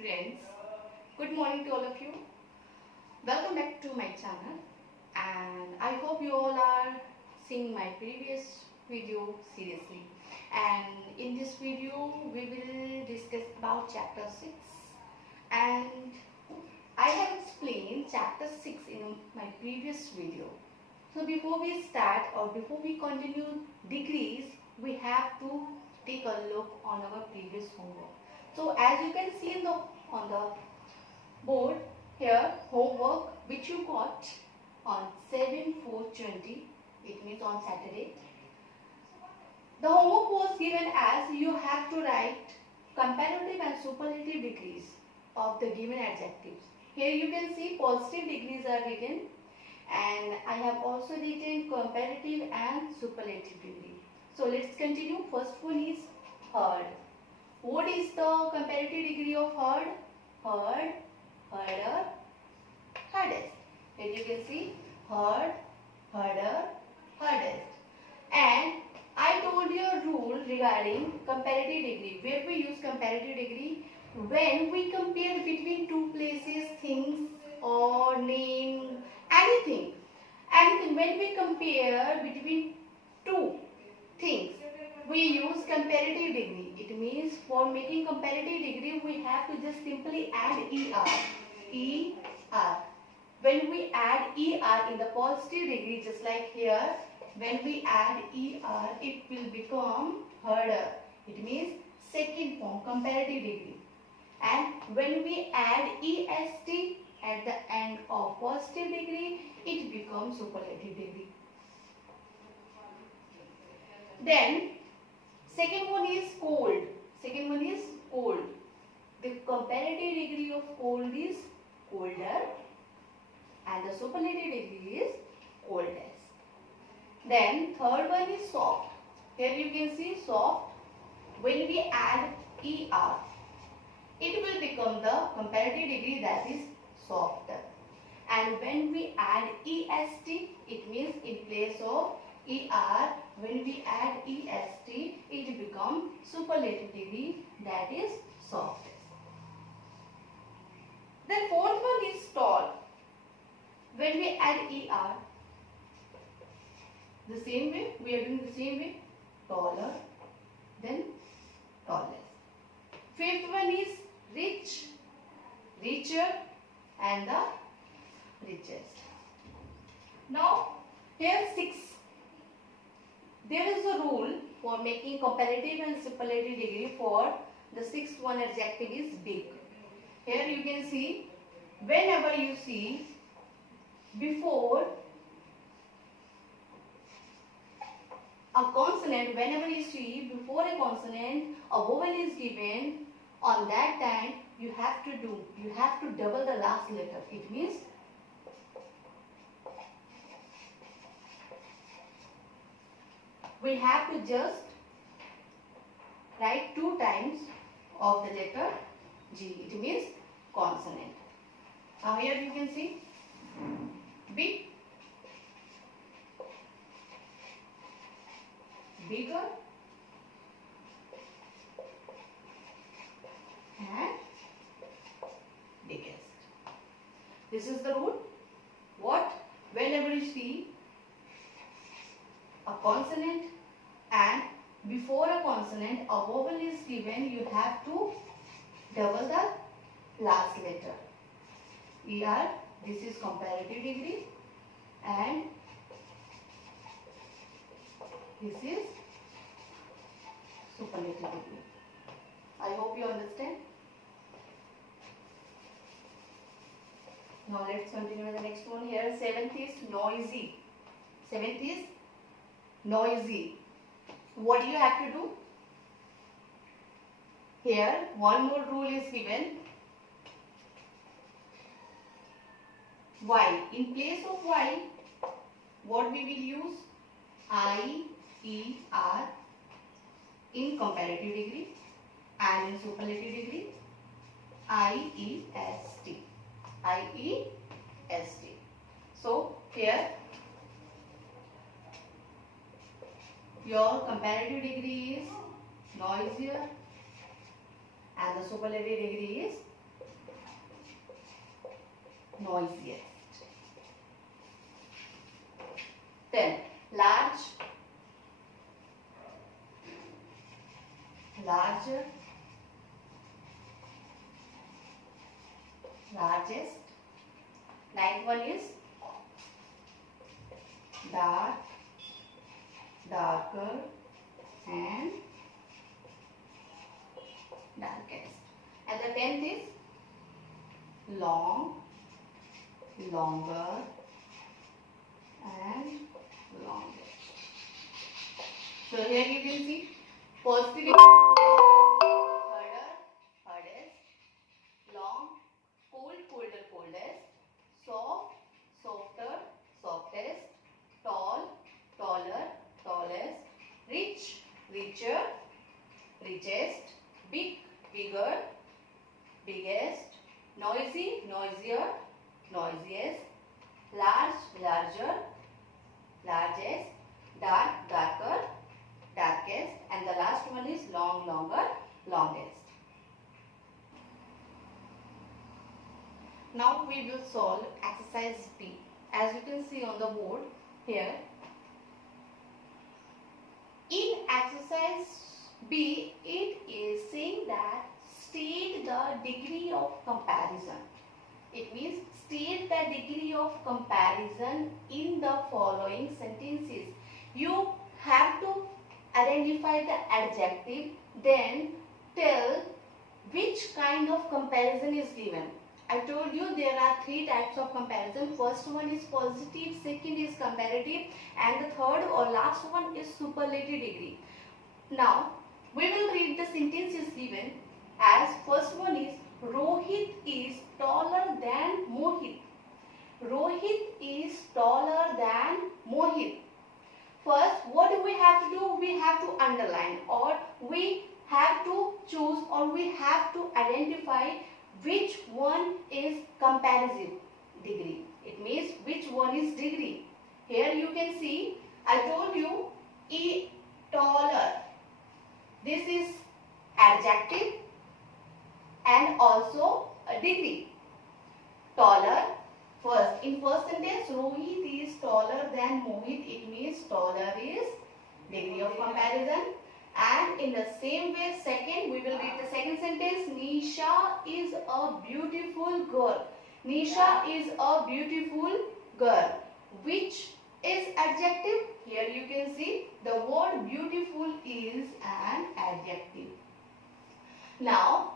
friends. Good morning to all of you. Welcome back to my channel, and I hope you all are seeing my previous video seriously. And in this video we will discuss about chapter 6, and I have explained chapter 6 in my previous video. So before we start or before we continue degrees, we have to take a look on our previous homework. So as you can see on the board here, homework which you got on 7/4/20, it means on Saturday. The homework was given as you have to write comparative and superlative degrees of the given adjectives. Here you can see positive degrees are written, and I have also written comparative and superlative degree. So let's continue. First one is heard. What is the comparative degree of heard? Heard, hearder, hardest. Here you can see heard, herder, hardest. And I told you a rule regarding comparative degree. Where we use comparative degree? When we compare between two places, things or name, anything. When we compare between two things, we use comparative degree. It means for making comparative degree, we have to just simply add er. Er. When we add er in the positive degree, just like here, when we add er, it will become herder. It means second form, comparative degree. And when we add est at the end of positive degree, it becomes superlative degree. Then second one is cold. Second one is cold. The comparative degree of cold is colder, and the superlative degree is coldest. Then third one is soft. Here you can see soft. When we add er, it will become the comparative degree, that is softer. And when we add est, it means in place of er, when we add est, it becomes superlative degree, that is softest. Then fourth one is tall. When we add er, the same way, we are doing the same way, taller, then tallest. Fifth one is rich, richer, and the richest. Now here 6. There is a rule for making comparative and superlative degree. For the sixth one, adjective is big. Here you can see, whenever you see before a consonant, whenever you see before a consonant a vowel is given, on that time you have to double the last letter. It means we have to just write 2 times of the letter G. It means consonant. Now here you can see big, bigger, and biggest. This is the rule. What? Whenever you see a consonant and before a consonant a vowel is given, you have to double the last letter. Er, this is comparative degree, and this is superlative degree. I hope you understand. Now let's continue with the next one. Here 7th is noisy. 7th is noisy. What do you have to do? Here one more rule is given. Y. In place of Y, what we will use? I, E, R in comparative degree, and in superlative degree I, E, S, T. I, E, S, T. So here your comparative degree is noisier and the superlative degree is noisiest. Then large, larger, largest. Ninth one is dark, darker, and darkest. And the 10th is long, longer, and longest. So here you can see positive, harder, hardest, long, cold, colder, coldest, soft, softer, softest, tall, taller, tallest, rich, richer, richest, big, bigger, biggest, noisy, noisier, noisiest, large, larger, largest, dark, darker, darkest, and the last one is long, longer, longest. Now we will solve exercise B. As you can see on the board here, in exercise B, it is saying that state the degree of comparison. It means state the degree of comparison in the following sentences. You have to identify the adjective, then tell which kind of comparison is given. I told you there are three types of comparison. First one is positive, second is comparative, and the third or last one is superlative degree. Now, we will read the sentences given as first one is Rohit is taller than Mohit. Rohit is taller than Mohit. First, what do we have to do? We have to underline, or we have to choose, or we have to identify which one is comparative degree. It means which one is degree. Here you can see, I told you taller. This is adjective and also a degree. Taller. First, in first sentence, Rohit is taller than Mohit. It means taller is degree of comparison. And in the same way, second, we will read the second sentence. Nisha is a beautiful girl. Nisha is a beautiful girl. Which is adjective? Here you can see the word beautiful is an adjective. Now,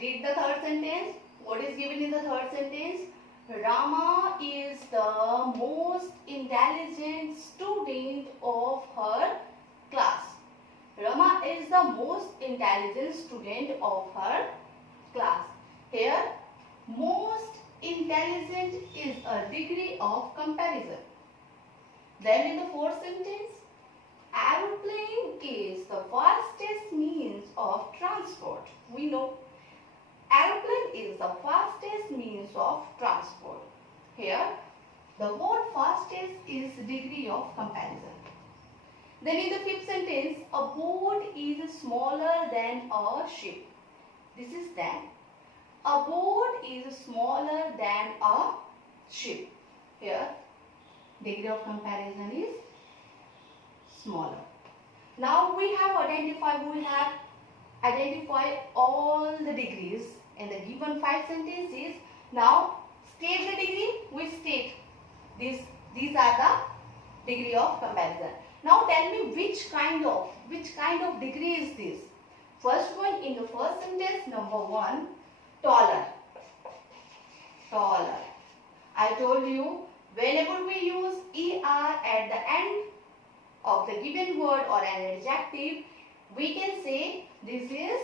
read the third sentence. What is given in the third sentence? Rama is the most intelligent student of her class. Rama is the most intelligent student of her class. Here, most intelligent is a degree of comparison. Then in the fourth sentence, aeroplane is the fastest means of transport. We know aeroplane is the fastest means of transport. Here, the word fastest is degree of comparison. Then in the fifth sentence, a boat is smaller than a ship. This is then. A boat is smaller than a ship. Here, degree of comparison is smaller. Now we have identified all the degrees in the given 5 sentences. Now state the degree. We state these are the degree of comparison. Now tell me which kind of degree is this? First one, in the first sentence, number 1, taller. Taller. I told you, whenever we use er at the end of the given word or an adjective, we can say this is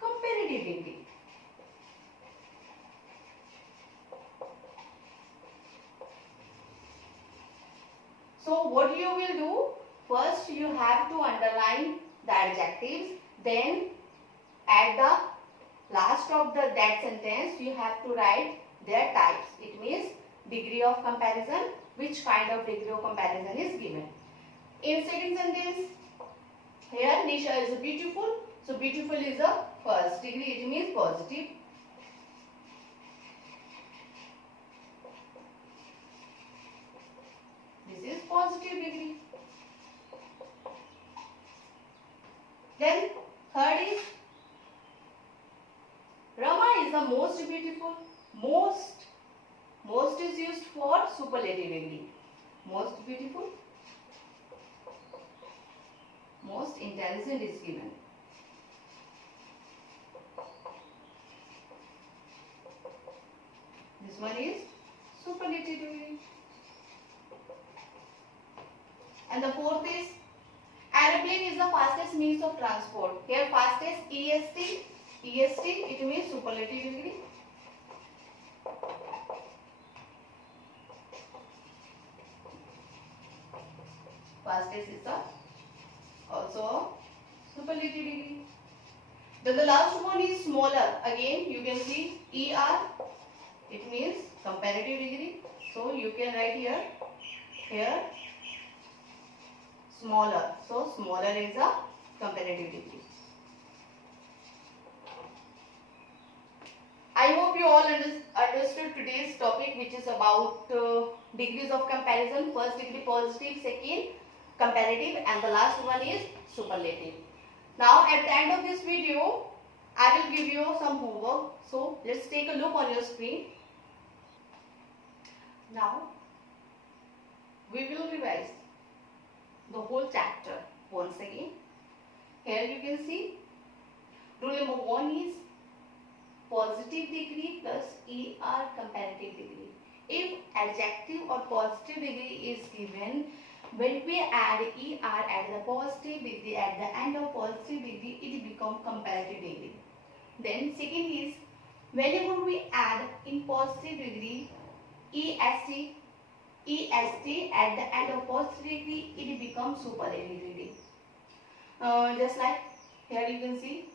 comparative degree. So what you will do? First you have to underline the adjectives, then at the last of that sentence you have to write their types. It means degree of comparison, which kind of degree of comparison is given. In second sentence, here Nisha is beautiful. So beautiful is a first degree, it means positive. positive degree. Then third is Rama is the most beautiful. Most is used for superlative degree. Most beautiful. Most intelligent is given. This one is superlative degree. And the fourth is aeroplane is the fastest means of transport. Here fastest EST, it means superlative degree. Fastest is the also superlative degree. Then the last one is smaller. Again you can see ER, it means comparative degree. So you can write here smaller. So smaller is a comparative degree. I hope you all understood today's topic, which is about degrees of comparison. First degree positive, second comparative, and the last one is superlative. Now at the end of this video, I will give you some homework. So let's take a look on your screen. Now we will revise the whole chapter once again. Here you can see rule number 1 is positive degree plus ER comparative degree. If adjective or positive degree is given, when we add ER at the positive degree, at the end of positive degree, it becomes comparative degree. Then second is whenever we add in positive degree EST at the end of positive degree, it becomes superlative degree. Just like here you can see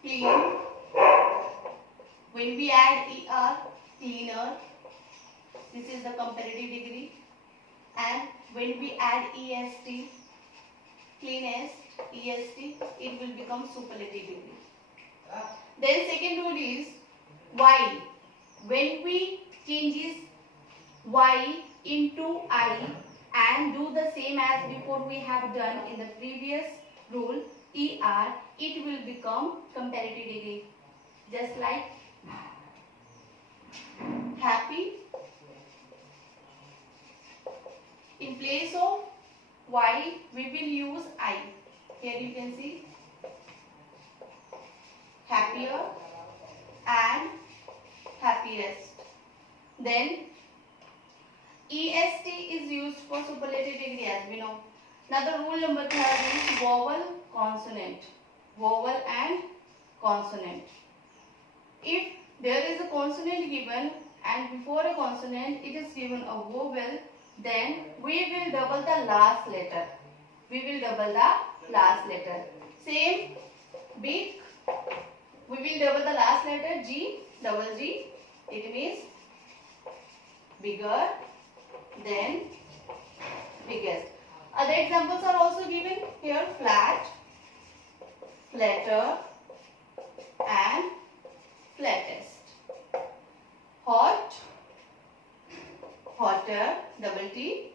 clean. When we add ER, cleaner, this is the comparative degree. And when we add EST, cleanest, EST, it will become superlative degree. Then second rule is while. When we changes Y into I and do the same as before we have done in the previous rule, ER, it will become comparative degree. Just like happy, in place of Y we will use I. Here you can see happier and happiest. Then EST is used for superlative degree, as we know. Now the rule number 3 is vowel, consonant. Vowel and consonant. If there is a consonant given and before a consonant it is given a vowel, then we will double the last letter. Same big, we will double the last letter G, double G. It means bigger than biggest. Other examples are also given here: flat, flatter, and flattest. Hot, hotter, double T,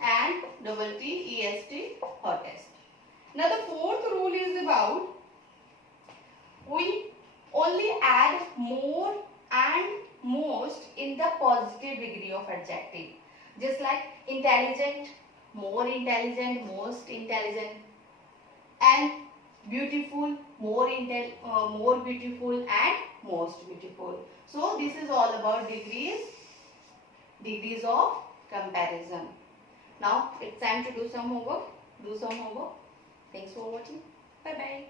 and double T, EST, hottest. Now the fourth rule is about we only add more and most in the positive degree of adjective. Just like intelligent, more intelligent, most intelligent, and beautiful, more beautiful, and most beautiful. So this is all about degrees of comparison. Now it's time to do some homework. Thanks for watching. Bye bye.